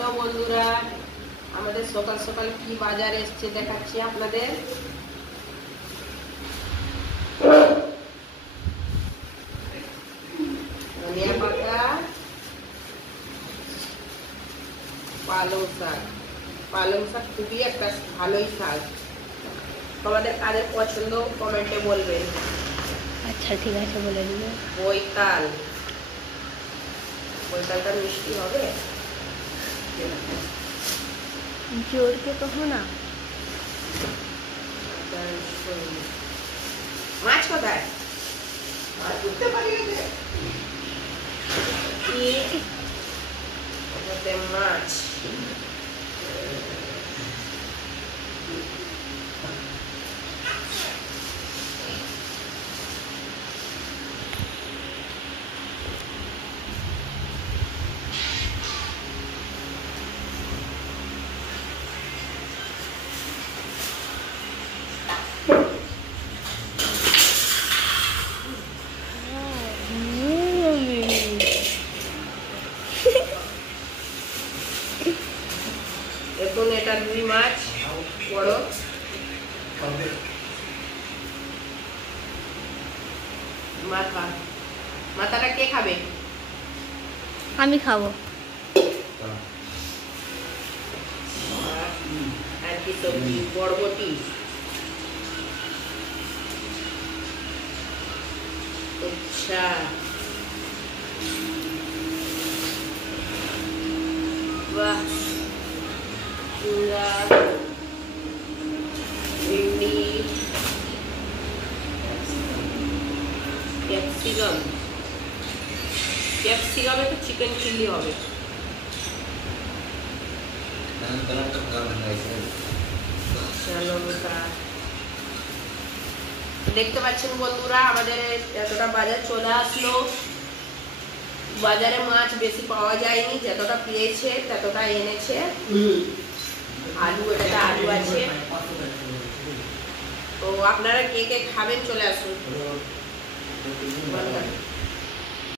Hello বন্ধুরা, আমাদের সকাল সকাল কি বাজার এসছে দেখাচ্ছি আপনাদের। ধনিয়া পাতা, পালং শাক। পালং শাক খুবই একটা ভালোই শাক, তোমাদের কাদের পছন্দ কমেন্টে বলবেন। আচ্ছা ঠিক আছে, বলে দিবে। বৈতাল, বৈতালটা মিষ্টি হবে। জোরকে কহো না। মাছ কোথায়? মাছ উঠতে পারি মাছ। এখন এটা রুই মাছ বড়। মাথা, মাথাটা কে খাবে? আমি খাবো। আর কি সবজি? বরবটি। আচ্ছা, বাহ। চুলা, ভিন্ডি, ক্যাপসিকাম। ক্যাপসিকামে তো চিকেন চিলি হবে। দেখতে পাচ্ছেন বন্ধুরা, আমাদের এতটা বাজার চলে আসলো। বাজারে মাছ বেশি পাওয়া যায়নি, যতটা পেয়েছে ততটা এনেছে। আলু, এটা আলু আছে। তো আপনারা কে কে খাবেন চলে আসুন।